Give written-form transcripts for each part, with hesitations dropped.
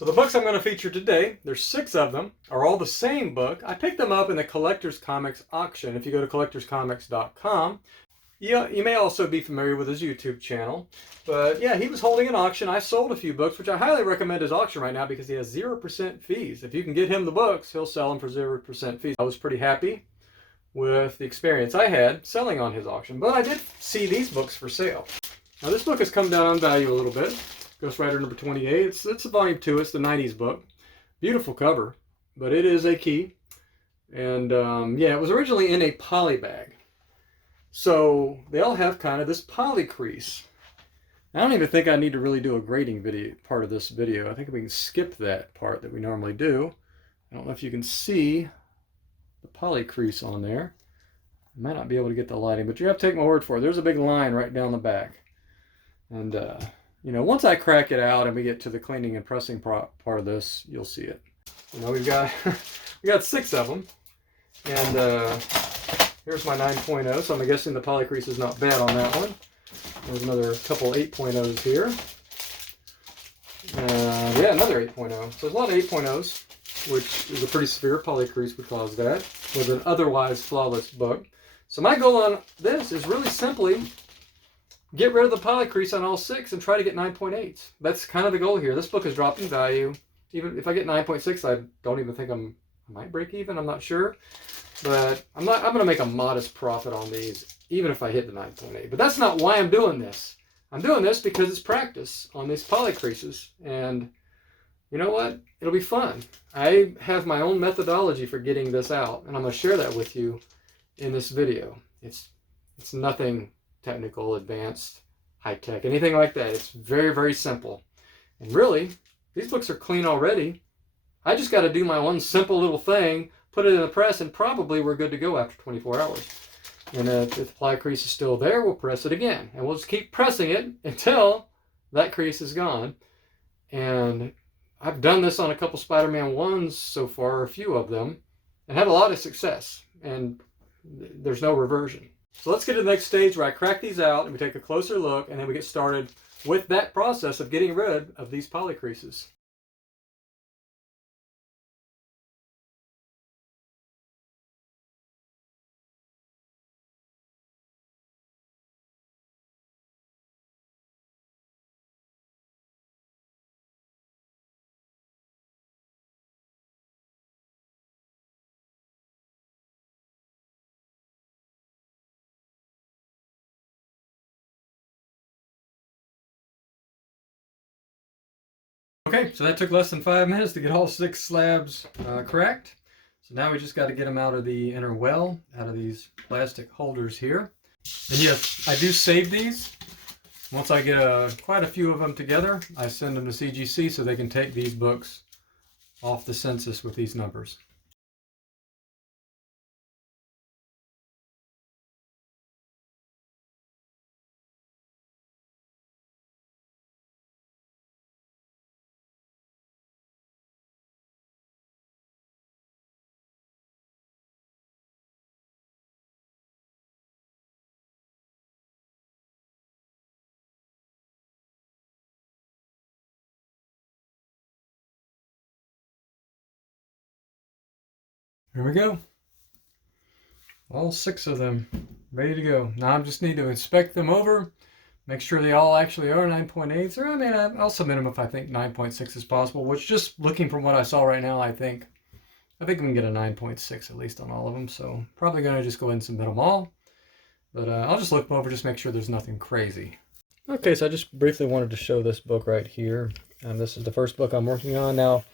So the books I'm going to feature today, there's 6 of them, are all the same book. I picked them up in the Collector's Comics auction. If you go to collectorscomics.com, you may also be familiar with his YouTube channel. But yeah, he was holding an auction. I sold a few books, which I highly recommend his auction right now because he has 0% fees. If you can get him the books, he'll sell them for 0% fees. I was pretty happy with the experience I had selling on his auction. But I did see these books for sale. Now this book has come down on value a little bit. Ghost Rider number 28. It's a volume 2. It's the 90s book. Beautiful cover, but it is a key. And yeah, it was originally in a poly bag. So they all have kind of this poly crease. I don't even think I need to really do a grading video part of this video. I think we can skip that part that we normally do. I don't know if you can see the poly crease on there. I might not be able to get the lighting, but you have to take my word for it. There's a big line right down the back. And you know, once I crack it out and we get to the cleaning and pressing part of this, you'll see it. You know, we've got we got 6 of them, and here's my 9.0. So I'm guessing the poly crease is not bad on that one. There's another couple 8.0s here. Yeah, another 8.0. So there's a lot of 8.0s, which is a pretty severe poly crease would cause that with an otherwise flawless book. So my goal on this is really simply get rid of the poly crease on all 6 and try to get 9.8s. That's kind of the goal here. This book has dropped in value. Even if I get 9.6, I don't even think I might break even. I'm not sure. But I'm going to make a modest profit on these, even if I hit the 9.8. But that's not why I'm doing this. I'm doing this because it's practice on these poly creases. And you know what? It'll be fun. I have my own methodology for getting this out, and I'm going to share that with you in this video. It's nothing technical, advanced, high-tech, anything like that. It's very, very simple. And really, these books are clean already. I just got to do my one simple little thing, put it in the press, and probably we're good to go after 24 hours. And if the poly crease is still there, we'll press it again. And we'll just keep pressing it until that crease is gone. And I've done this on a couple Spider-Man 1s so far, a few of them, and had a lot of success. And there's no reversion. So let's get to the next stage where I crack these out and we take a closer look, and then we get started with that process of getting rid of these poly creases. Okay, so that took less than 5 minutes to get all 6 slabs cracked. So now we just got to get them out of the inner well, out of these plastic holders here. And yes, I do save these. Once I get quite a few of them together, I send them to CGC so they can take these books off the census with these numbers. Here we go. All 6 of them ready to go. Now I just need to inspect them over, make sure they all actually are 9.8s, or I mean, I'll submit them if I think 9.6 is possible, which just looking from what I saw right now, I think we can get a 9.6 at least on all of them. So probably going to just go ahead and submit them all. But I'll just look them over, just make sure there's nothing crazy. Okay, so I just briefly wanted to show this book right here. And this is the first book I'm working on. Now,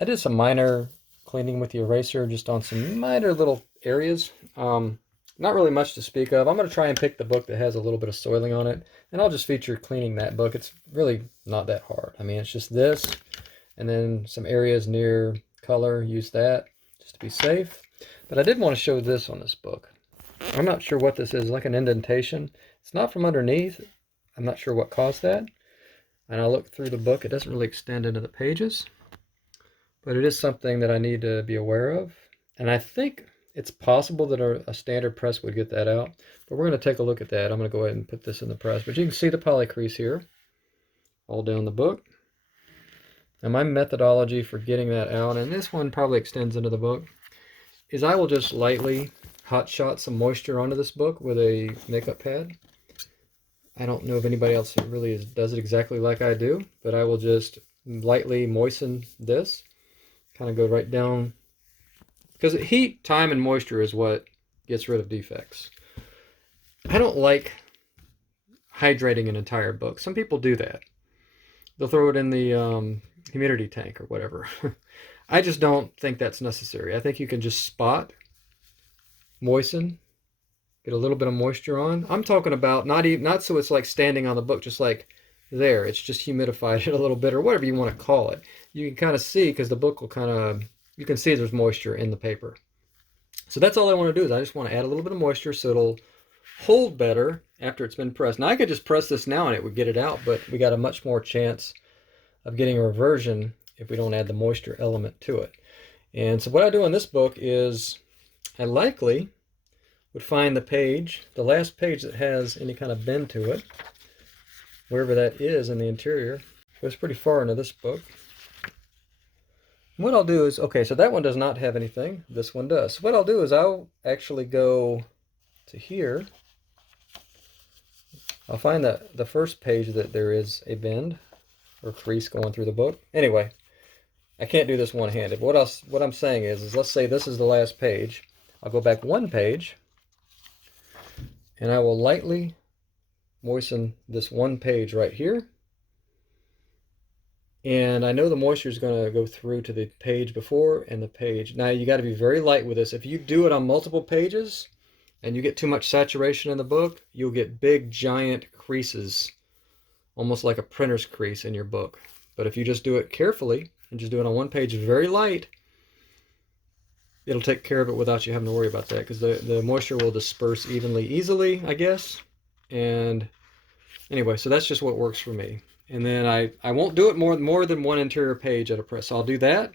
I did some minor cleaning with the eraser just on some minor little areas. Not really much to speak of. I'm going to try and pick the book that has a little bit of soiling on it, and I'll just feature cleaning that book. It's really not that hard. I mean, it's just this, and then some areas near color, use that just to be safe. But I did want to show this on this book. I'm not sure what this is, like an indentation. It's not from underneath. I'm not sure what caused that. And I looked through the book. It doesn't really extend into the pages. But it is something that I need to be aware of. And I think it's possible that a standard press would get that out. But we're going to take a look at that. I'm going to go ahead and put this in the press. But you can see the poly crease here, all down the book. Now my methodology for getting that out, and this one probably extends into the book, is I will just lightly hot shot some moisture onto this book with a makeup pad. I don't know if anybody else really does it exactly like I do, but I will just lightly moisten this, kind of go right down, because heat, time, and moisture is what gets rid of defects. I don't like hydrating an entire book. Some people do that. They'll throw it in the humidity tank or whatever. I just don't think that's necessary. I think you can just spot, moisten, get a little bit of moisture on. I'm talking about not so it's like standing on the book, just like there. It's just humidified it a little bit, or whatever you want to call it. You can kind of see, because the book will kind of, you can see there's moisture in the paper. So that's all I want to do, is I just want to add a little bit of moisture so it'll hold better after it's been pressed. Now I could just press this now and it would get it out, but we got a much more chance of getting a reversion if we don't add the moisture element to it. And so what I do on this book is I likely would find the page, the last page that has any kind of bend to it, wherever that is in the interior. It goes pretty far into this book. What I'll do is, okay, so that one does not have anything. This one does. So what I'll do is I'll actually go to here. I'll find the first page that there is a bend or crease going through the book. Anyway, I can't do this one-handed. What I'm saying is let's say this is the last page. I'll go back one page, and I will lightly moisten this one page right here. And I know the moisture is going to go through to the page before and the page. Now you got to be very light with this. If you do it on multiple pages and you get too much saturation in the book, you'll get big giant creases, almost like a printer's crease in your book. But if you just do it carefully and just do it on one page very light, it'll take care of it without you having to worry about that, because the moisture will disperse easily, I guess. And anyway, so that's just what works for me. And then I won't do it more than one interior page at a press. So I'll do that.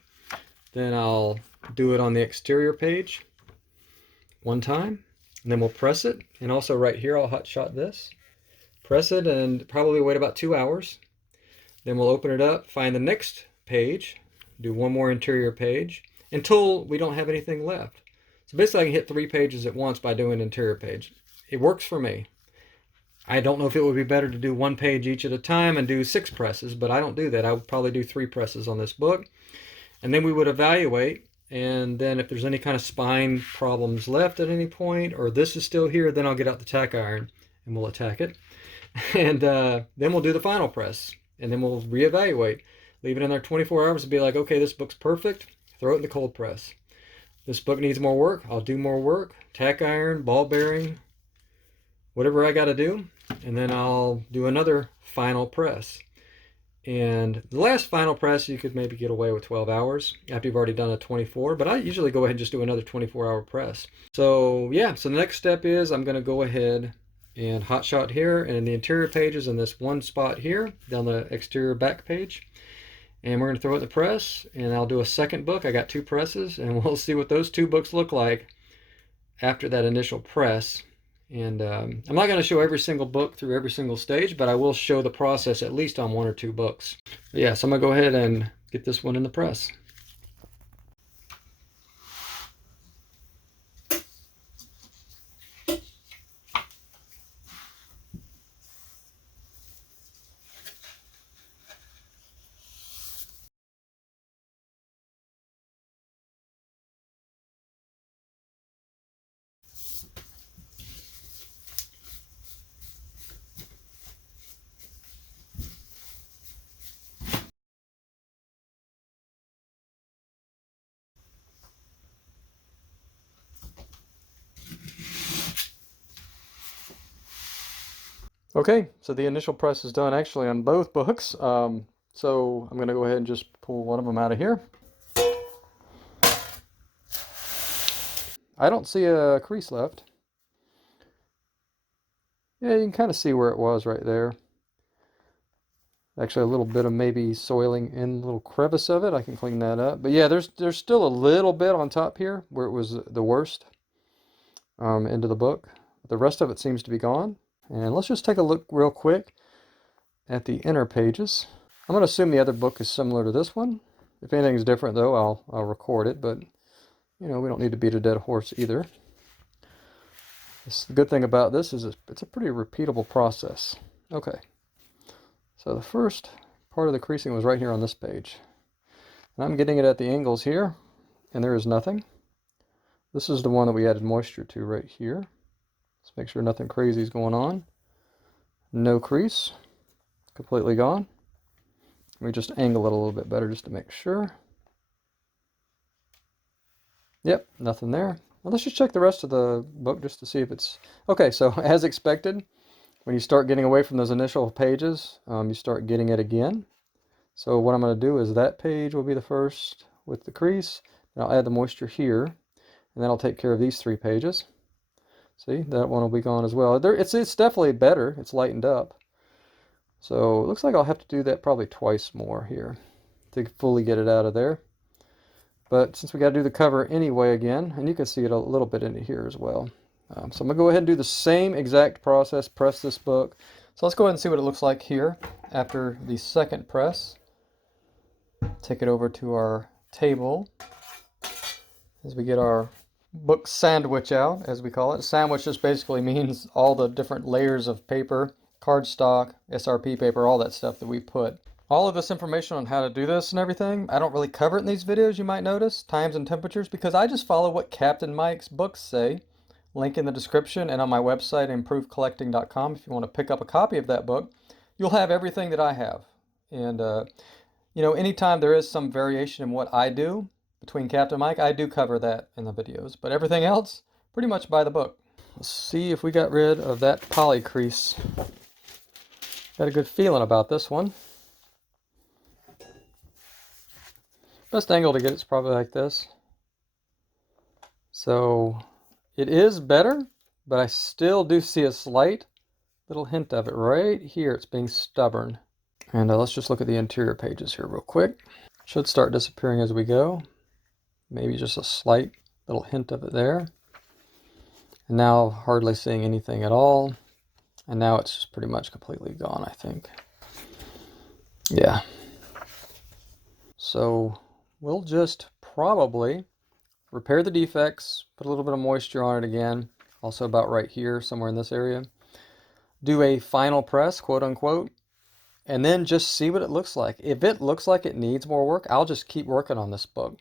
Then I'll do it on the exterior page one time. And then we'll press it. And also right here, I'll hot shot this. Press it and probably wait about 2 hours. Then we'll open it up, find the next page, do one more interior page until we don't have anything left. So basically I can hit 3 pages at once by doing an interior page. It works for me. I don't know if it would be better to do one page each at a time and do 6 presses, but I don't do that. I would probably do 3 presses on this book. And then we would evaluate, and then if there's any kind of spine problems left at any point, or this is still here, then I'll get out the tack iron and we'll attack it. And then we'll do the final press, and then we'll reevaluate. Leave it in there 24 hours and be like, okay, this book's perfect. Throw it in the cold press. This book needs more work. I'll do more work. Tack iron, ball bearing, whatever I got to do, and then I'll do another final press. And the last final press, you could maybe get away with 12 hours after you've already done a 24, but I usually go ahead and just do another 24-hour press. So yeah, so the next step is I'm going to go ahead and hot shot here, and in the interior pages in this one spot here, down the exterior back page. And we're going to throw it in the press, and I'll do a second book. I got 2 presses, and we'll see what those 2 books look like after that initial press. And I'm not going to show every single book through every single stage, but I will show the process at least on 1 or 2 books. But yeah, so I'm going to go ahead and get this one in the press. Okay, so the initial press is done actually on both books. So I'm going to go ahead and just pull one of them out of here. I don't see a crease left. Yeah, you can kind of see where it was right there. Actually, a little bit of maybe soiling in a little crevice of it. I can clean that up. But yeah, there's still a little bit on top here where it was the worst into the book. The rest of it seems to be gone. And let's just take a look real quick at the inner pages. I'm going to assume the other book is similar to this one. If anything's different, though, I'll record it, but, you know, we don't need to beat a dead horse either. The good thing about this is it's a pretty repeatable process. Okay, so the first part of the creasing was right here on this page. And I'm getting it at the angles here, and there is nothing. This is the one that we added moisture to right here. Let's make sure nothing crazy is going on. No crease, completely gone. Let me just angle it a little bit better just to make sure. Yep, nothing there. Well, let's just check the rest of the book just to see if it's... Okay, so as expected, when you start getting away from those initial pages, you start getting it again. So what I'm going to do is that page will be the first with the crease, and I'll add the moisture here, and then I'll take care of these 3 pages. See, that one will be gone as well. It's definitely better. It's lightened up. So it looks like I'll have to do that probably twice more here to fully get it out of there. But since we got to do the cover anyway again, and you can see it a little bit in here as well. So I'm going to go ahead and do the same exact process, press this book. So let's go ahead and see what it looks like here after the second press. Take it over to our table as we get our book sandwich out, as we call it. Sandwich just basically means all the different layers of paper, cardstock, SRP paper, all that stuff that we put. All of this information on how to do this and everything, I don't really cover it in these videos, you might notice, times and temperatures, because I just follow what Captain Mike's books say. Link in the description and on my website, improvedcollecting.com. If you want to pick up a copy of that book, you'll have everything that I have. And, you know, anytime there is some variation in what I do between Captain Mike, I do cover that in the videos. But everything else, pretty much by the book. Let's see if we got rid of that poly crease. Got a good feeling about this one. Best angle to get it's probably like this. So it is better, but I still do see a slight little hint of it right here. It's being stubborn. And let's just look at the interior pages here real quick. Should start disappearing as we go. Maybe just a slight little hint of it there. And now hardly seeing anything at all. And now it's just pretty much completely gone, I think. Yeah. So we'll just probably repair the defects, put a little bit of moisture on it again, also about right here, somewhere in this area. Do a final press, quote unquote, and then just see what it looks like. If it looks like it needs more work, I'll just keep working on this book.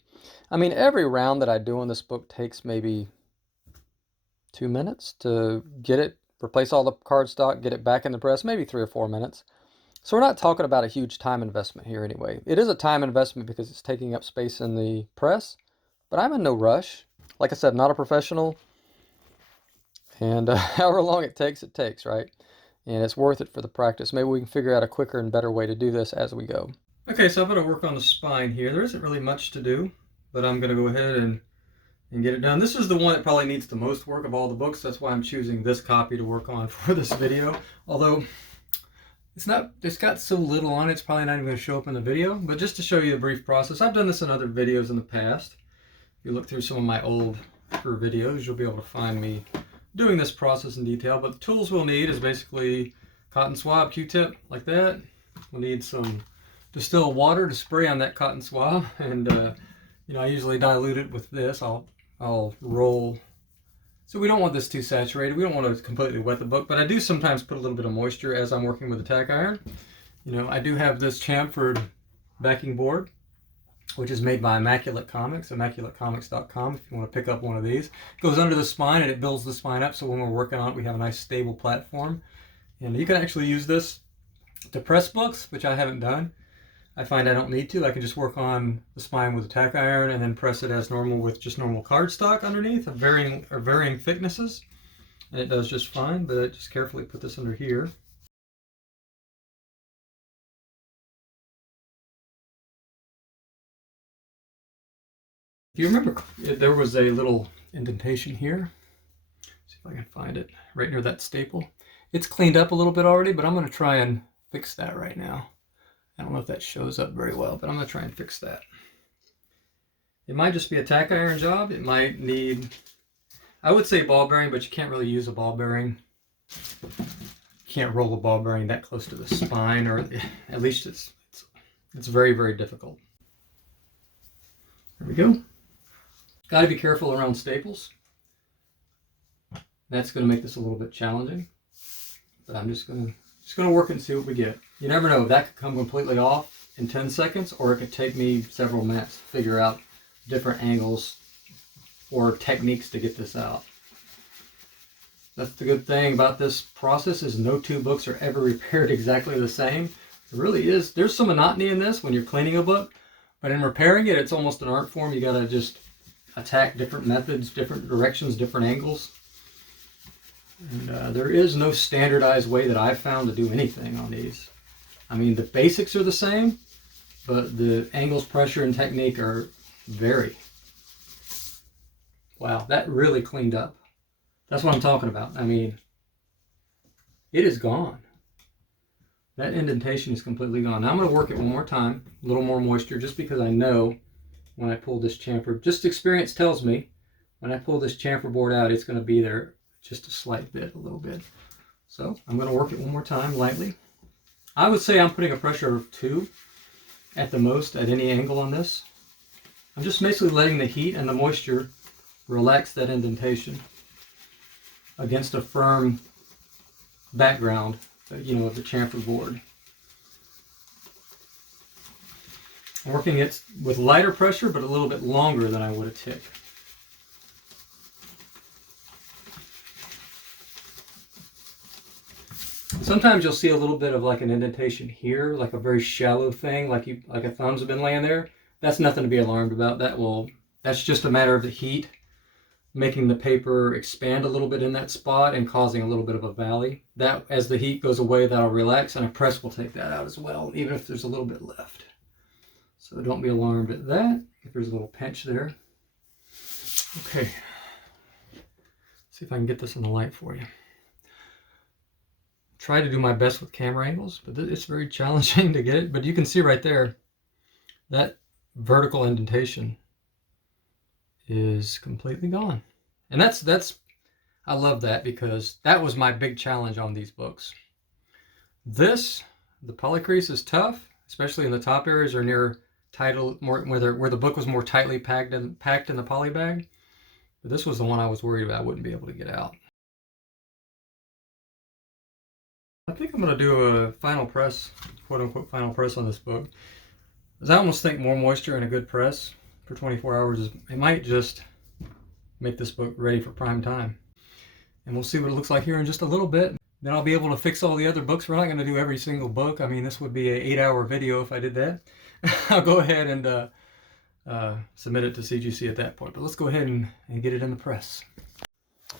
I mean, every round that I do on this book takes maybe 2 minutes to get it, replace all the cardstock, get it back in the press, maybe 3 or 4 minutes. So we're not talking about a huge time investment here anyway. It is a time investment because it's taking up space in the press, but I'm in no rush. Like I said, not a professional, and however long it takes, right? And it's worth it for the practice. Maybe we can figure out a quicker and better way to do this as we go. Okay, so I'm going to work on the spine here. There isn't really much to do, but I'm going to go ahead and get it done. This is the one that probably needs the most work of all the books. That's why I'm choosing this copy to work on for this video. Although it's got so little on it, it's probably not even going to show up in the video. But just to show you a brief process, I've done this in other videos in the past. If you look through some of my old videos, you'll be able to find me doing this process in detail. But the tools we'll need is basically cotton swab, Q-tip, like that. We'll need some distilled water to spray on that cotton swab, and you know, I usually dilute it with this. I'll roll. So we don't want this too saturated. We don't want to completely wet the book, but I do sometimes put a little bit of moisture as I'm working with the tack iron. You know, I do have this chamfered backing board, which is made by Immaculate Comics, immaculatecomics.com if you want to pick up one of these. It goes under the spine and it builds the spine up, so when we're working on it, we have a nice stable platform. And you can actually use this to press books, which I haven't done. I find I don't need to. I can just work on the spine with a tack iron and then press it as normal with just normal cardstock underneath of varying thicknesses. And it does just fine, but I just carefully put this under here. If you remember, there was a little indentation here. See if I can find it right near that staple. It's cleaned up a little bit already, but I'm going to try and fix that right now. I don't know if that shows up very well, but I'm going to try and fix that. It might just be a tack iron job. It might need, I would say ball bearing, but you can't really use a ball bearing. You can't roll a ball bearing that close to the spine, or at least it's It's very, very difficult. There we go. Got to be careful around staples. That's going to make this a little bit challenging. But I'm just going to work and see what we get. You never know. That could come completely off in 10 seconds, or it could take me several minutes to figure out different angles or techniques to get this out. That's the good thing about this process, is no two books are ever repaired exactly the same. It really is. There's some monotony in this when you're cleaning a book, but in repairing it, it's almost an art form. You got to just attack different methods, different directions, different angles. And there is no standardized way that I've found to do anything on these. I mean, the basics are the same, but the angles, pressure, and technique are vary. Wow, that really cleaned up. That's what I'm talking about. I mean, it is gone. That indentation is completely gone. Now I'm going to work it one more time, a little more moisture, just because I know when I pull this chamfer, just experience tells me, when I pull this chamfer board out, it's going to be there just a slight bit, a little bit. So I'm going to work it one more time lightly. I would say I'm putting a pressure of 2 at the most at any angle on this. I'm just basically letting the heat and the moisture relax that indentation against a firm background, you know, of the chamfer board. I'm working it with lighter pressure, but a little bit longer than I would a tick. Sometimes you'll see a little bit of like an indentation here, like a very shallow thing, like a thumb's been laying there. That's nothing to be alarmed about. That's just a matter of the heat making the paper expand a little bit in that spot and causing a little bit of a valley. That, as the heat goes away, that'll relax, and a press will take that out as well, even if there's a little bit left. So don't be alarmed at that, if there's a little pinch there. Okay, see if I can get this in the light for you. Try to do my best with camera angles, but it's very challenging to get it. But you can see right there, that vertical indentation is completely gone. And I love that, because that was my big challenge on these books. The polycrease is tough, especially in the top areas or near title, where the book was more tightly packed in the poly bag. But this was the one I was worried about I wouldn't be able to get out. I think I'm going to do a final press, quote unquote final press on this book. Because I almost think more moisture and a good press for 24 hours it might just make this book ready for prime time. And we'll see what it looks like here in just a little bit. Then I'll be able to fix all the other books. We're not going to do every single book. I mean, this would be an 8-hour video if I did that. I'll go ahead and submit it to CGC at that point. But let's go ahead and get it in the press.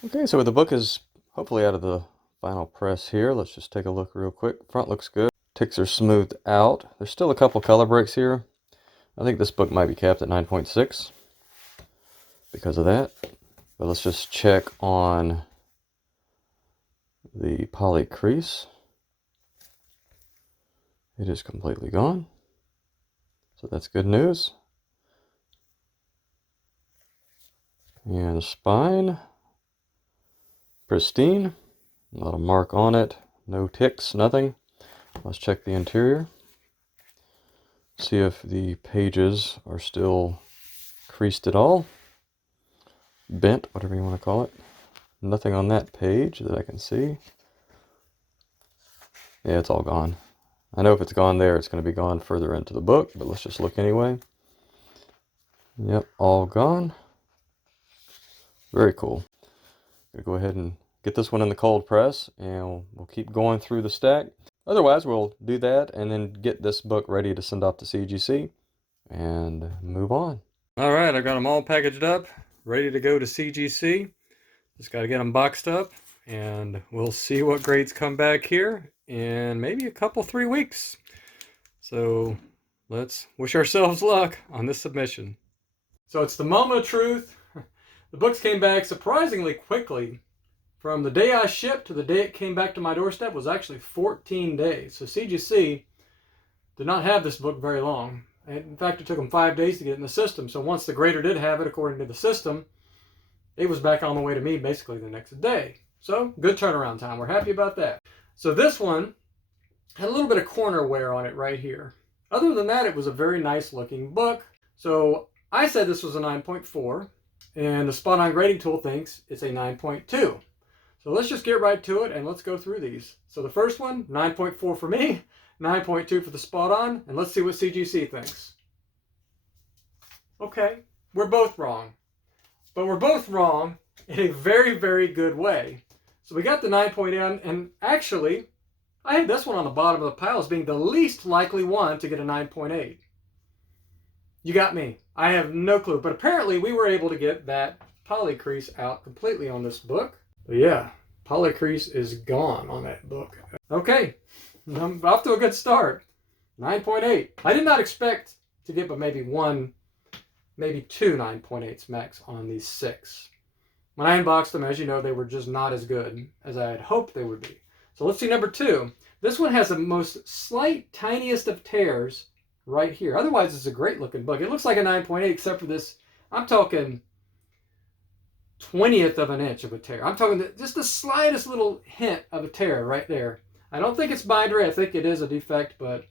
Okay, so the book is hopefully out of the final press here. Let's just take a look real quick. Front looks good. Ticks are smoothed out. There's still a couple color breaks here. I think this book might be capped at 9.6 because of that. But let's just check on the poly crease. It is completely gone. So that's good news. And the spine, pristine. Not a mark on it. No ticks, nothing. Let's check the interior. See if the pages are still creased at all. Bent, whatever you want to call it. Nothing on that page that I can see. Yeah, it's all gone. I know if it's gone there, it's going to be gone further into the book, but let's just look anyway. Yep, all gone. Very cool. I'm going to go ahead and get this one in the cold press, and we'll keep going through the stack. Otherwise, we'll do that and then get this book ready to send off to CGC and move on. All right, I got them all packaged up, ready to go to CGC. Just got to get them boxed up, and we'll see what grades come back here in maybe a couple, 3 weeks. So let's wish ourselves luck on this submission. So it's the moment of truth. The books came back surprisingly quickly. From the day I shipped to the day it came back to my doorstep was actually 14 days. So CGC did not have this book very long. In fact, it took them 5 days to get it in the system. So once the grader did have it, according to the system, it was back on the way to me basically the next day. So good turnaround time. We're happy about that. So this one had a little bit of corner wear on it right here. Other than that, it was a very nice looking book. So I said this was a 9.4, and the Spot On Grading Tool thinks it's a 9.2. So let's just get right to it and let's go through these. So the first one, 9.4 for me, 9.2 for the Spot On, and let's see what CGC thinks. Okay, we're both wrong. But we're both wrong in a very, very good way. So we got the 9.8, and actually, I had this one on the bottom of the pile as being the least likely one to get a 9.8. You got me. I have no clue. But apparently we were able to get that poly crease out completely on this book. But yeah, poly crease is gone on that book. Okay, I'm off to a good start. 9.8. I did not expect to get but maybe two 9.8s max on these 6. When I unboxed them, as you know, they were just not as good as I had hoped they would be. So let's see number 2. This one has the most slight, tiniest of tears right here. Otherwise, it's a great looking book. It looks like a 9.8 except for this, I'm talking 20th of an inch of a tear. I'm talking just the slightest little hint of a tear right there. I don't think it's bindery. I think it is a defect, but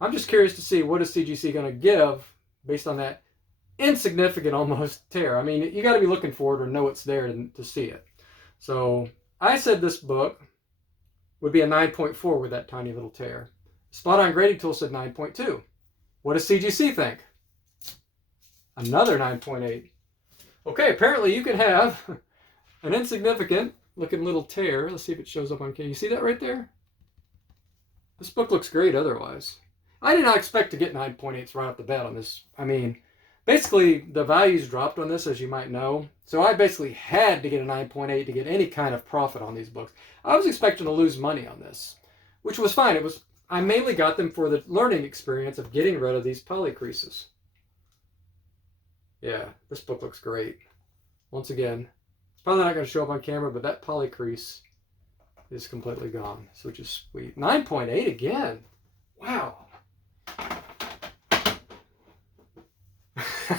I'm just curious to see what is CGC going to give based on that insignificant almost tear. I mean, you got to be looking for it or know it's there to see it. So I said this book would be a 9.4 with that tiny little tear. Spot On Grading Tool said 9.2. What does CGC think? Another 9.8. Okay, apparently you can have an insignificant looking little tear. Let's see if it shows up on camera. You see that right there? This book looks great otherwise. I did not expect to get 9.8s right off the bat on this. I mean, basically, the values dropped on this, as you might know. So I basically had to get a 9.8 to get any kind of profit on these books. I was expecting to lose money on this, which was fine. I mainly got them for the learning experience of getting rid of these poly creases. Yeah, this book looks great. Once again, it's probably not going to show up on camera, but that poly crease is completely gone, which is sweet. 9.8 again. Wow.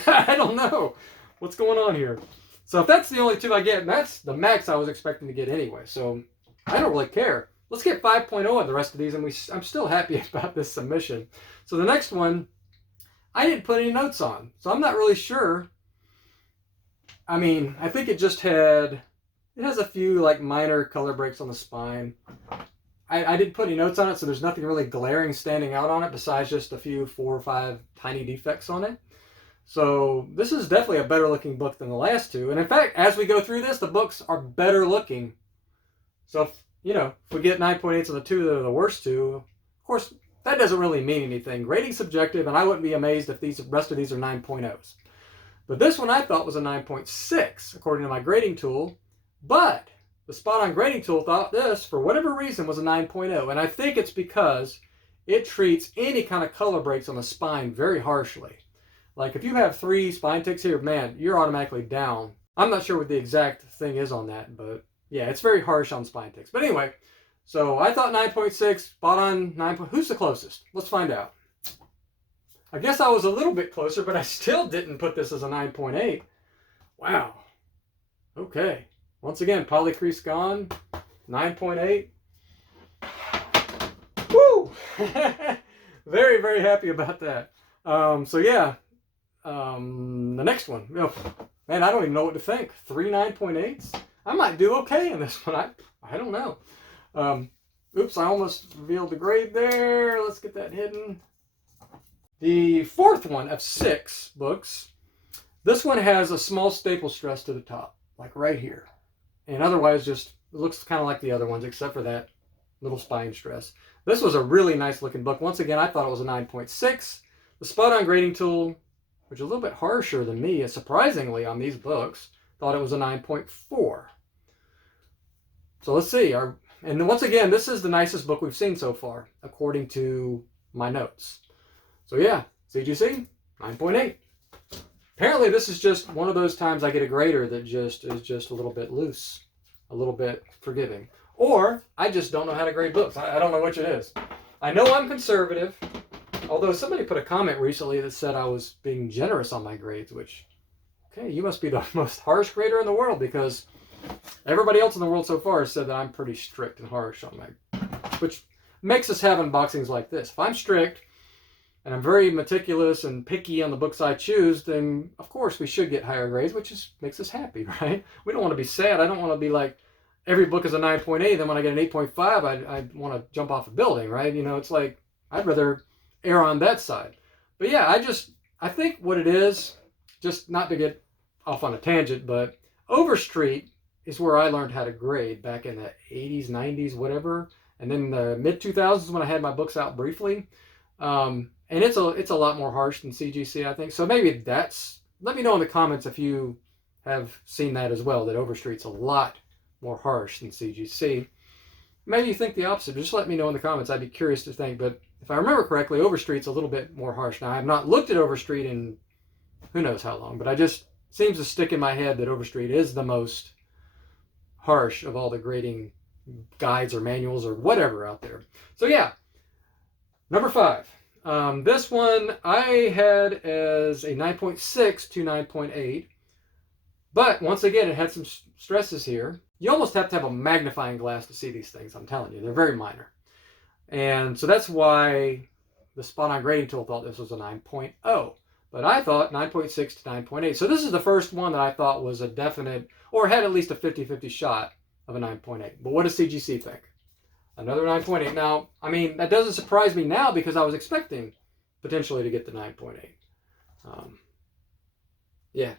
I don't know what's going on here. So if that's the only 2 I get, and that's the max I was expecting to get anyway, so I don't really care. Let's get 5.0 on the rest of these, and I'm still happy about this submission. So the next one, I didn't put any notes on, so I'm not really sure. I mean, I think it has a few like minor color breaks on the spine. I didn't put any notes on it, so there's nothing really glaring standing out on it besides just a few 4 or 5 tiny defects on it. So this is definitely a better looking book than the last 2. And in fact, as we go through this, the books are better looking. So if we get 9.8s on the 2 that are the worst 2, of course, that doesn't really mean anything. Grading's subjective, and I wouldn't be amazed if the rest of these are 9.0s. But this one I thought was a 9.6, according to my grading tool. But the Spot On Grading Tool thought this, for whatever reason, was a 9.0. And I think it's because it treats any kind of color breaks on the spine very harshly. Like if you have 3 spine ticks here, man, you're automatically down. I'm not sure what the exact thing is on that, but yeah, it's very harsh on spine ticks. But anyway, so I thought 9.6, Spot On 9. Who's the closest? Let's find out. I guess I was a little bit closer, but I still didn't put this as a 9.8. Wow. Okay. Once again, poly crease gone. 9.8. Woo! Very, very happy about that. So yeah. The next one. Oh, man, I don't even know what to think. 3 9.8s? I might do okay in this one. I don't know. Oops, I almost revealed the grade there. Let's get that hidden. The 4th one of 6 books. This one has a small staple stress to the top, like right here. And otherwise just, it looks kind of like the other ones, except for that little spine stress. This was a really nice looking book. Once again, I thought it was a 9.6. The Spot On Grading Tool, which is a little bit harsher than me, surprisingly, on these books, thought it was a 9.4. So let's see. And once again, this is the nicest book we've seen so far, according to my notes. So yeah, CGC, 9.8. Apparently this is just one of those times I get a grader that is just a little bit loose, a little bit forgiving. Or I just don't know how to grade books. I don't know which it is. I know I'm conservative, although somebody put a comment recently that said I was being generous on my grades, which, okay, you must be the most harsh grader in the world, because everybody else in the world so far has said that I'm pretty strict and harsh on my, which makes us have unboxings like this. If I'm strict, and I'm very meticulous and picky on the books I choose, then of course we should get higher grades, which makes us happy, right? We don't want to be sad. I don't want to be like, every book is a 9.8, then when I get an 8.5, I want to jump off a building, right? You know, it's like, I'd rather err on that side. But yeah, I think what it is, just not to get off on a tangent, but Overstreet is where I learned how to grade back in the 80s, 90s, whatever. And then the mid 2000s when I had my books out briefly. And it's a lot more harsh than CGC, I think. So maybe let me know in the comments if you have seen that as well, that Overstreet's a lot more harsh than CGC. Maybe you think the opposite. Just let me know in the comments. I'd be curious to think. But if I remember correctly, Overstreet's a little bit more harsh. Now, I have not looked at Overstreet in who knows how long, but I just seems to stick in my head that Overstreet is the most harsh of all the grading guides or manuals or whatever out there. So yeah, number 5. This one I had as a 9.6 to 9.8, but once again, it had some stresses here. You almost have to have a magnifying glass to see these things, I'm telling you. They're very minor. And so that's why the Spot On Grading Tool thought this was a 9.0. But I thought 9.6 to 9.8. So this is the first one that I thought was a definite, or had at least a 50-50 shot of a 9.8. But what does CGC think? Another 9.8. Now, I mean, that doesn't surprise me now because I was expecting potentially to get the 9.8. Yeah,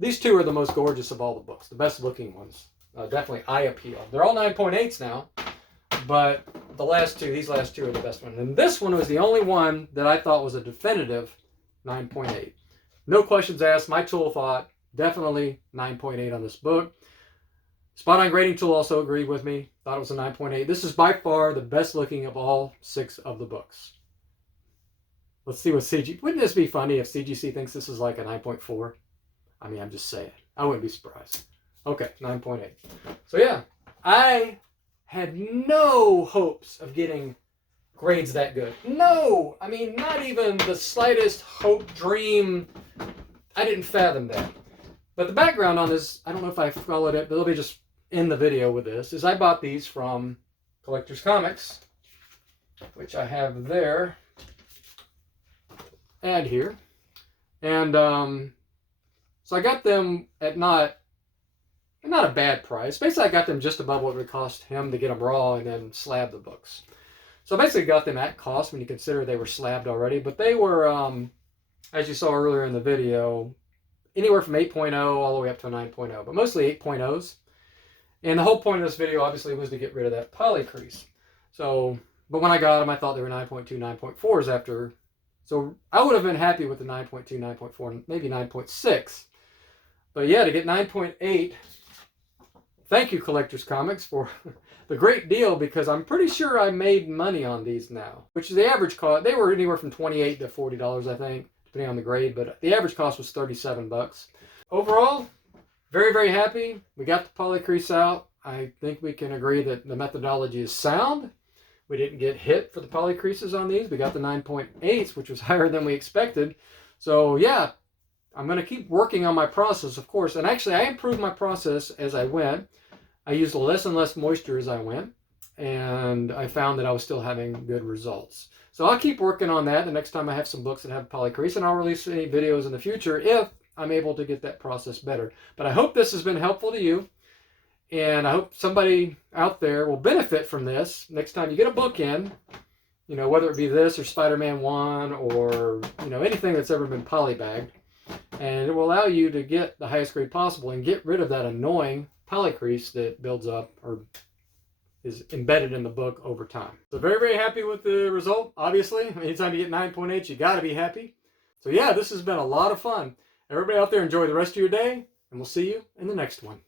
these two are the most gorgeous of all the books, the best looking ones. Definitely eye appeal. They're all 9.8s now, but these last two are the best ones. And this one was the only one that I thought was a definitive 9.8. No questions asked. My tool thought definitely 9.8 on this book. Spot On Grading Tool also agreed with me. Thought it was a 9.8. This is by far the best looking of all 6 of the books. Let's see what wouldn't this be funny if CGC thinks this is like a 9.4? I mean, I'm just saying. I wouldn't be surprised. Okay, 9.8. So yeah, I had no hopes of getting grades that good. No! I mean, not even the slightest hope, dream. I didn't fathom that. But the background on this, I don't know if I followed it, but let me just end the video with this, is I bought these from Collector's Comics, which I have there and here. And so I got them at not a bad price. Basically, I got them just above what it would cost him to get them raw and then slab the books. So I basically got them at cost when you consider they were slabbed already. But they were, as you saw earlier in the video, anywhere from 8.0 all the way up to a 9.0, but mostly 8.0s. And the whole point of this video, obviously, was to get rid of that poly crease. So, but when I got them, I thought they were 9.2, 9.4s after. So I would have been happy with the 9.2, 9.4, maybe 9.6. But yeah, to get 9.8, thank you, Collector's Comics, for the great deal, because I'm pretty sure I made money on these now, which is the average cost. They were anywhere from $28 to $40, I think, depending on the grade, but the average cost was 37 bucks. Overall, very, very happy. We got the poly crease out. I think we can agree that the methodology is sound. We didn't get hit for the poly creases on these. We got the 9.8s, which was higher than we expected. So yeah, I'm going to keep working on my process, of course. And actually, I improved my process as I went. I used less and less moisture as I went, and I found that I was still having good results. So I'll keep working on that the next time I have some books that have poly crease, and I'll release any videos in the future if I'm able to get that process better. But I hope this has been helpful to you, and I hope somebody out there will benefit from this next time you get a book in, you know, whether it be this or Spider-Man 1 or, you know, anything that's ever been polybagged. And it will allow you to get the highest grade possible and get rid of that annoying poly crease that builds up or is embedded in the book over time. So very, very happy with the result, obviously. Anytime you get 9.8, you got to be happy. So yeah, this has been a lot of fun. Everybody out there, enjoy the rest of your day, and we'll see you in the next one.